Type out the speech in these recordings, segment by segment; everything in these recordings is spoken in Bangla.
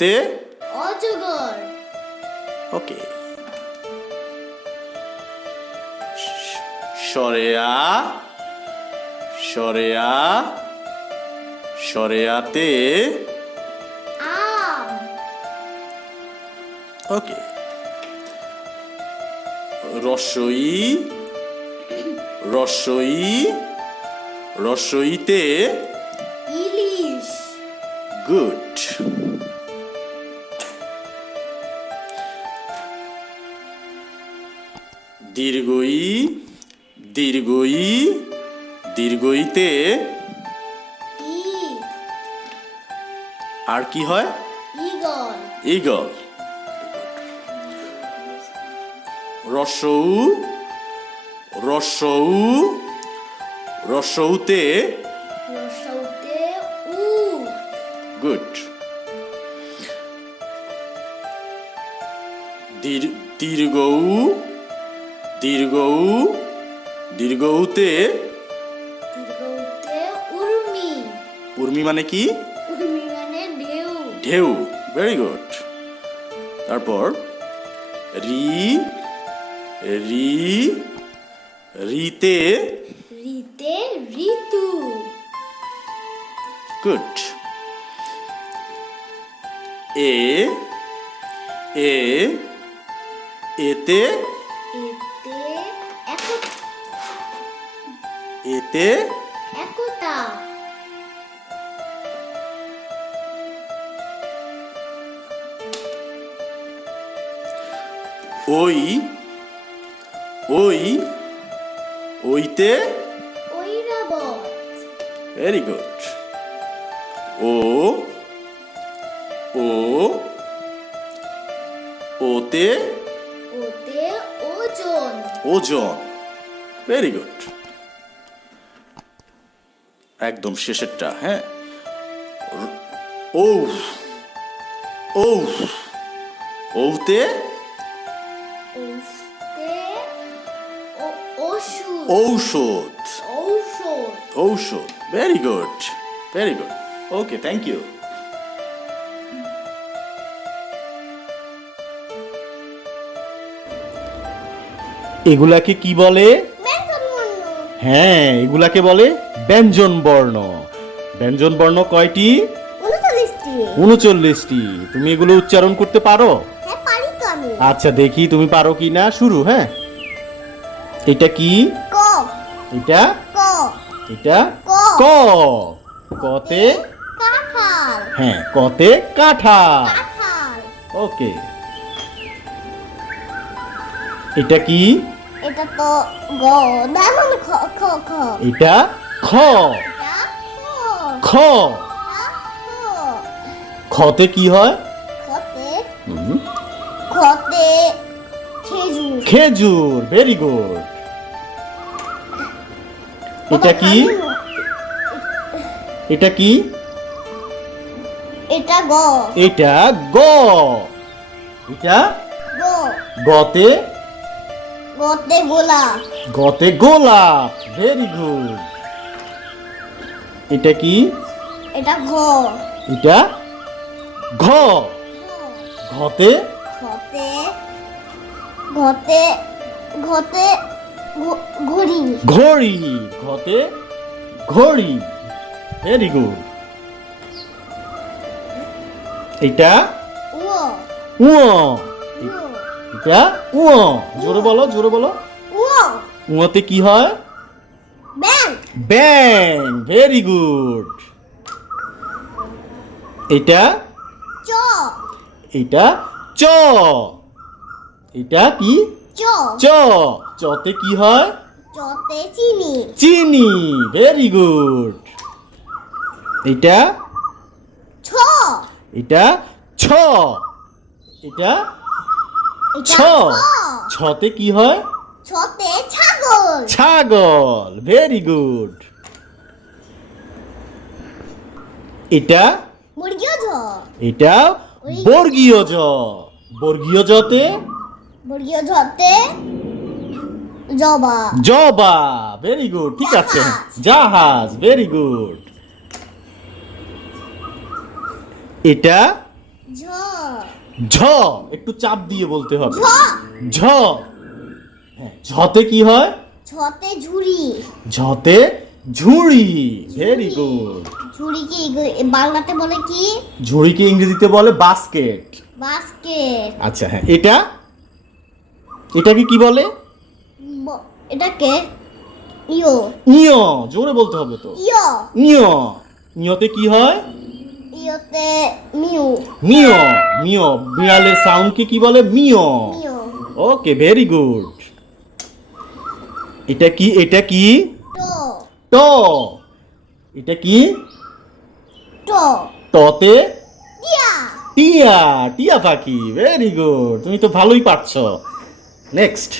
ওতে অজগর। ওকে। সরেয়া সরেয়া সরেয়াতে আম। ওকে। রসই রসই রসইতে ইলিশ। গুড। দীর্ঘইতে আর কি হয়? ইগল রসৌ রসৌ রসৌতে গুড। দীর্ঘৌ দীর্ঘৌ দীর্ঘৌতে উর্মি মানে কি? মানে ঢেউ। ঢেউ ভেরি গুড তারপর রি রি রিতে রিতে ঋতু। গুড এ এ এতে এতে একতা। ওই ওই ওইতে? ভেরি গুড ও ও ওতে? ওতে ওজন। ওজন। ভেরি গুড একদম শেষেরটা হ্যাঁ? ও ও ওতে? ঔষধ। ঔষধ। ঔষধ। Very good very good okay thank you এগুলাকে কি বলে? হ্যাঁ এগুলাকে বলে ব্যঞ্জন বর্ণ ব্যঞ্জন বর্ণ কয়টি? উনচল্লিশটি। তুমি এগুলো উচ্চারণ করতে পারো? হ্যাঁ আচ্ছা দেখি তুমি পারো কি না শুরু হ্যাঁ। এটা ক? এটা ক। এটা ক। কতে? কাঁঠাল। হ্যাঁ কতে কাঁঠাল। ওকে। এটা কি? এটা তো গ। খ খ খ। এটা খ। খ। খতে কি হয়? খতে? খেজুর। খেজুর ভেরি গুড এটা কি? এটা কি? এটা গ। এটা গ। এটা? গ। গতে? গতে গোলা। গতে গোলাপ ভেরি গুড এটা কি? এটা ঘ। এটা ঘ। ঘতে? ঘতে। ঘতে। ঘতে ঘড়ি। ঘড়ি ঘতে ঘড়ি। ভেরি গুড এটা? উ এটা? উঁ জোরে বলো জোরে বলো। উঁতে কি হয়? ব্যাং ব্যাং ভেরি গুড এটা? চ। এটা? চ। এটা কি? চ। চ। চতে কি হয়? চতে চিনি। চিনি ভেরি গুড এটা? ছ। এটা ছ। এটা ছ। ছতে কি হয়? ছতে ছাগল। ছাগল ভেরি গুড এটা? মুরগিও ঝ। এটা বর্গীয় জ বর্গীয় জতে মুরগিও ঝতে জবা। জবা ভেরি গুড ঠিক আছে। জাহাজ। ভেরি গুড এটা? ঝ। ঝ একটু চাপ দিয়ে বলতে হবে। ঝ। হ্যাঁ ঝতে কি হয়? ঝতে ঝুড়ি। ঝতে ঝুড়ি ভেরি গুড ঝুড়ি কি ইংরে- বাংলাতে বলে কি? ঝুড়িকে ইংরেজিতে বলে বাস্কেট বাস্কেট আচ্ছা হ্যাঁ এটা? এটাকে কি বলে? এটাকে ইয়ো ইয় জোরে বলতে হবে তো। ইয়ো। ইয় ইয়তে কি হয়? ইয়োতে মিউ। মিয় মিয়। বিড়ালের সাউন্ডকে কি বলে? মিয়। ওকে ভেরি গুড এটা কি এটা কি? ট। এটা কি? টো। টতে টিয়া। টিয়া পাখি ভেরি গুড তুমি তো ভালোই পারছ। নেক্সট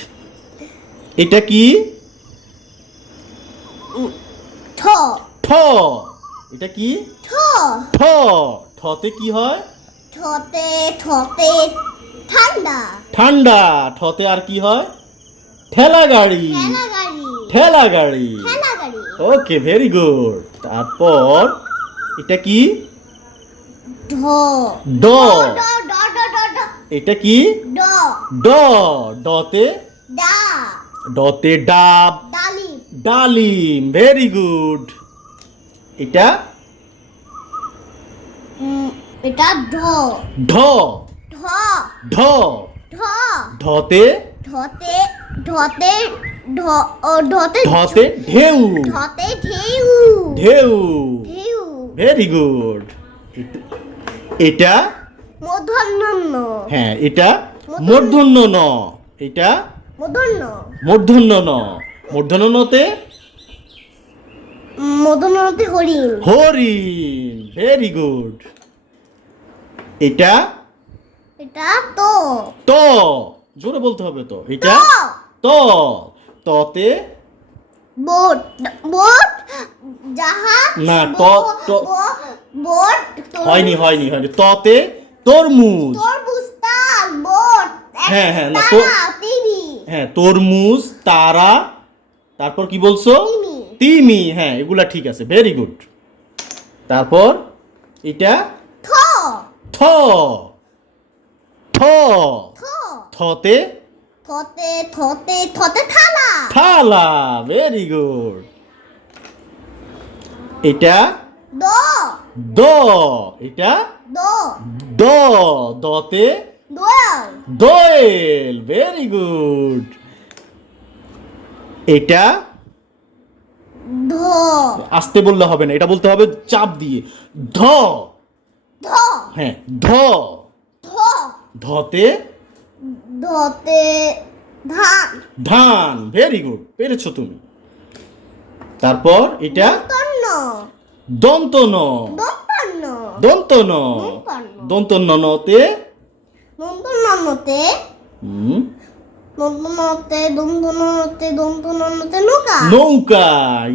এটা কি? ঠ। ঠ। এটা কি? ঠ। ঠ। ঠতে কি হয়? ঠতে ঠতে ঠান্ডা। ঠান্ডা। ঠতে আর কি হয়? ঠেলা গাড়ি ঠেলা গাড়ি ওকে ভেরি গুড তারপর এটা কি? ড। ড ড ড ড ড এটা কি? ড। ড। ডতে ডা। ডতে ডাব। ডালি ডালিম ভেরি গুড এটা? এটা ঢ। ঢ। ঢ। ঢ। ঢ। ঢতে? ঢতে ঢতে ঢতে ঢতে ঢেউ। ঢতে ঢেউ। ঢেউ। ঢেউ। ভেরি গুড এটা মধন্য হ্যাঁ এটা? মূর্ধন্য ন এটা? মূর্ধন্য ন। মূর্ধন্য নতে? মধন্যতে হরিণ। হরিণ ভেরি গুড এটা? এটা তো। ত। জোরে বলতে হবে তো। এটা? তো। ততে? বোট। বোট? জাহাজ? না, ত- ত- বোট? হয়নি হয়নি হয়নি। ততে তরমুজ। তরমুজ তাল বোট। হ্যাঁ, হ্যাঁ, না, হ্যাঁ তরমুজ তারা তারপর কি বলছো? তিমি। হ্যাঁ এগুলা ঠিক আছে ভেরি গুড তারপর এটা? থ। থ। থতে? থতে থতে থতে থালা। থালা ভেরি গুড এটা? দ। দ। এটা? দ। দ। দতে? দোয়াল। দোয়েল ভেরি গুড এটা? আসতে বললে হবে না এটা বলতে হবে চাপ দিয়ে। ধ। হ্যাঁ ধ। ধতে? ধতে ধান। ধান ভেরি গুড পেরেছ তুমি। তারপর এটা? তন্ন দন্ত ন দন্তন্ন দন্ত ন দন্তন্ন দন্ত নতে হুম, নৌকা।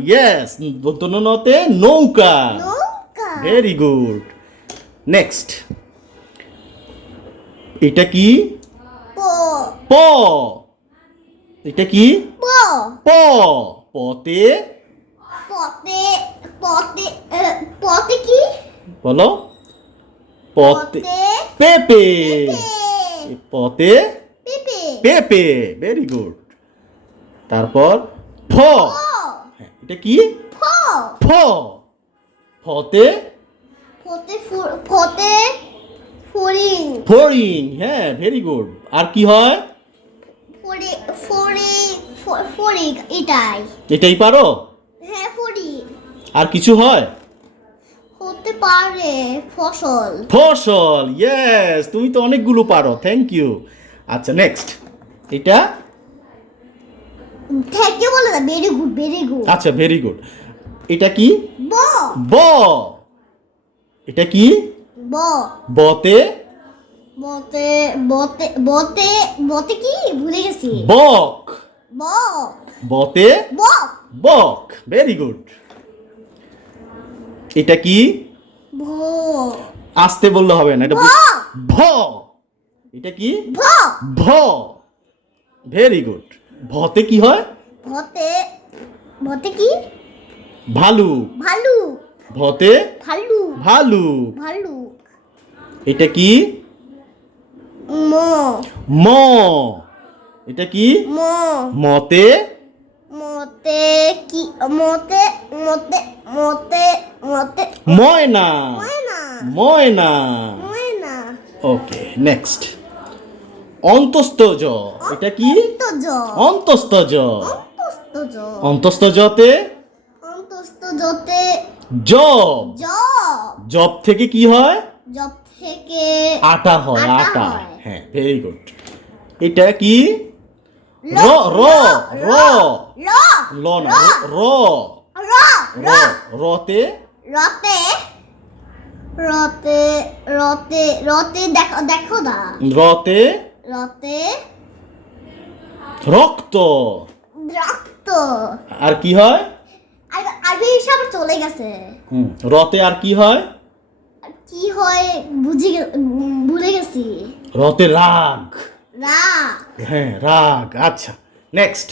ইয়েস নতে নৌকা। নৌকা। ভেরি গুড নেক্সট এটা কি? প। প। এটা কি? প। প। পতে পতে পতে পতে কি? বলো। পতে পেঁপে। পতে পেঁপে। ভেরি গুড তারপর ফ। হ্যাঁ, এটা কি? ফ। ফ। ফতে? ফতে ফতে ফড়িং ফড়িং হ্যাঁ ভেরি গুড আর কি হয়? এটাই। এটাই পারো? হ্যাঁ ফড়ি আর কিছু হয়? হতে পারে ফসল। ফসল ইয়েস তুমি তো অনেকগুলো পারো থ্যাংক ইউ আচ্ছা নেক্সট এটা? থ্যাংক ইউ বলে না ভেরি গুড ভেরি গুড আচ্ছা ভেরি গুড এটা কি? ব। ব। এটা কি? ব। বতে? বতে বতে বতে বতে কি? ভুলে গেছি। বক। ব। বতে? ব বক ভেরি গুড এটা কি? ভ। আসতে বললে হবে না এটা ভ। ভ। এটা কি? ভ। ভ। ভেরি গুড ভতে কি হয়? ভতে ভতে কি? ভালু। ভালু। ভতে ভালু। ভালু। ভালু। এটা কি? মো। ম। এটা কি? মো। মতে মতে কি মতে মতে মতে মতে। ময়না। ময়না। ময়না। Okay next. অন্তস্থ জ এটা কি? তো জ অন্তস্থ জ জ অন্তস্থ জতে অন্তস্ত জতে জব। জব থেকে কি হয়? জব থেকে আটা হয় আটা হ্যাঁ। ভেরি গুড এটা কি? র র র। ল ল না র র। র রতে? রতে রতে রতে রতে দেখো দেখো না। রতে? রতে। রক্ত। রক্ত। আর কি হয়? আর আরবি হিসাবে চলে গেছে। হুম, রতে আর কি হয়? আর কি হয় বুঝে ভুলে গেছি। রতে রাগ। রা হ্যাঁ রাগ। আচ্ছা নেক্সট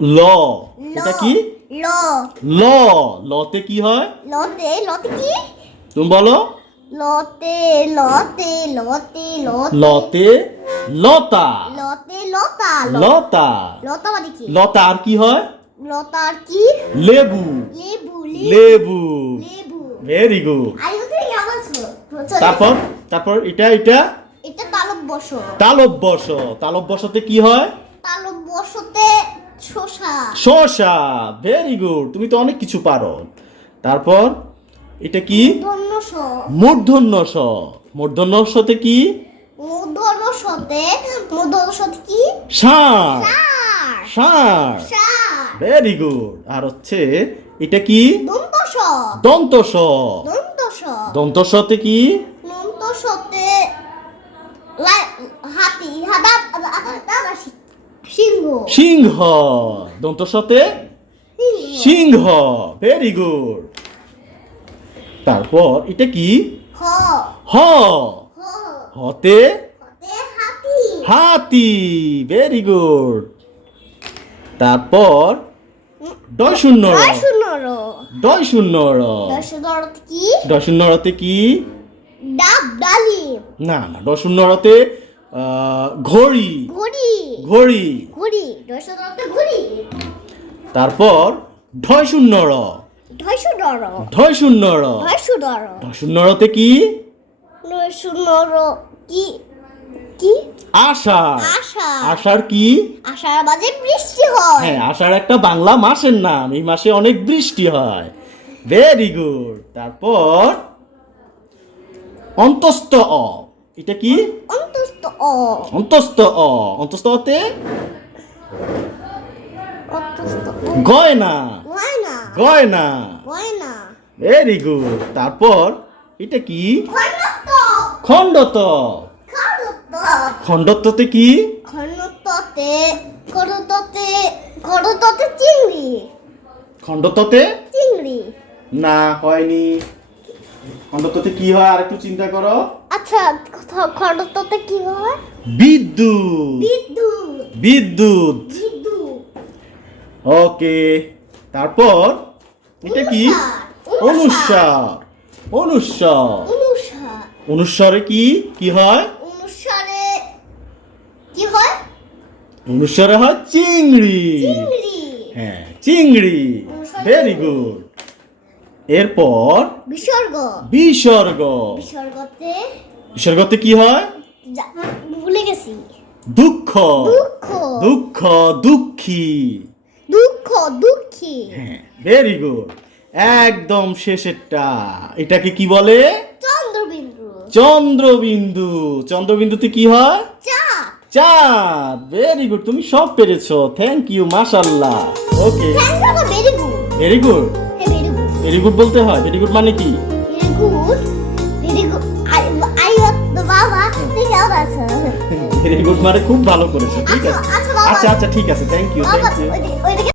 ল। এটা কি? ল। ল। লতে কি হয়? লতে লতে কি? তুমি বলো। লতে লতে লতে লতে। লতে লতা। লতে লতা লতা। লতা মানে কি? লতা আর কি হয়? লতার কি? লেবু। লেবু লেবু। লেবু। ভেরি গুড আর তারপর তারপর এটা এটা? এটা তালব বস তালব বস তালব বসতে কি হয়? তালব বসতে শশা ভেরি গুড তুমি তো অনেক কিছু পারো তারপর এটা কি মূর্ধন্য স মূর্ধন্য সতে কি মূর্ধন্য সতে মূর্ধন্য সতে কি ষাঁড় ষাঁড় ভেরি গুড আর হচ্ছে এটা কি দন্ত স দন্ত সতে কি দন্ত সতে হাতি হাদা দাদা সিংহ। সিংহ। দন্ত সতে সিংহ। ভেরি গুড তারপর এটা কি? হ। হতে হতে ভেরি গুড তারপর ডয় শূন্য দশ শূন্য ডয় শূন্য রতে কি? ডয় শূন্য কি? ডাব ডালিম। না না ডয় শূন্য রতে ঘড়ি। ঘড়ি। ঘড়ি। ঘড়ি। তারপর ঢয় শূন্য র দশ শূন্য র ঢয় শূন্য র ঢয় শূন্য রতে কি? দশ শূন্য র কি? কি? আশা আষাঢ়। কি? আষাঢ় মাঝে বৃষ্টি হয়। হ্যাঁ আষাঢ় একটা বাংলা মাসের নাম। এই মাসে অনেক বৃষ্টি হয়। ভেরি গুড তারপর অন্তস্থ অ। এটা কি? অন্তস্থ। অ অন্তস্থ অ অন্তস্থ অতে অন্তস্থ। অ গয়না। গয়না। গয়না। গয়না। ভেরি গুড তারপর এটা কি? খণ্ডত খণ্ডত্বতে কি? খণ্ডত্বতে খণ্ডত্বতে খণ্ডত্বতে চিংড়ি। খণ্ডত্বতে? চিংড়ি। না হয়নি। খণ্ডত্বতে কি হয় আর একটু চিন্তা করো। আচ্ছা খণ্ডত্বতে কি হয়? বিদ্যুৎ। বিদ্যুৎ। বিদ্যুৎ। ওকে তারপর এটা কি? অনুস্বার অনুস্বার অনুসার। অনুস্বরে কি? কি হয়? অনুসারে কি হয়? অনুস্বরে হয় চিংড়ি। চিংড়ি। হ্যাঁ চিংড়ি। ভেরি গুড এরপর বিসর্গ। বিসর্গ। বিসর্গতে বিসর্গতে কি হয়? ভুলে গেছি। দুঃখ। দুঃখ। দুঃখ দুঃখী। দুঃখ দুঃখী। হ্যাঁ ভেরি গুড একদম শেষেরটা। এটাকে কি বলে? চন্দ্রবিন্দু। চন্দ্রবিন্দু। চন্দ্রবিন্দুতে কি হয়? চাপ চাঁদ। ভেরি গুড তুমি সব পেরেছ। থ্যাংক ইউ মাশাল্লাহ okay very good very good very good বলতে হয় ভেরি গুড মানে কি? ভেরি গুড ভেরি গুড আই আই বাবা ঠিক আছে ভেরি গুড মানে খুব ভালো করেছ ঠিক আচ্ছা আছে? আচ্ছা আচ্ছা আচ্ছা ঠিক আছে থ্যাংক ইউ থ্যাংক ইউ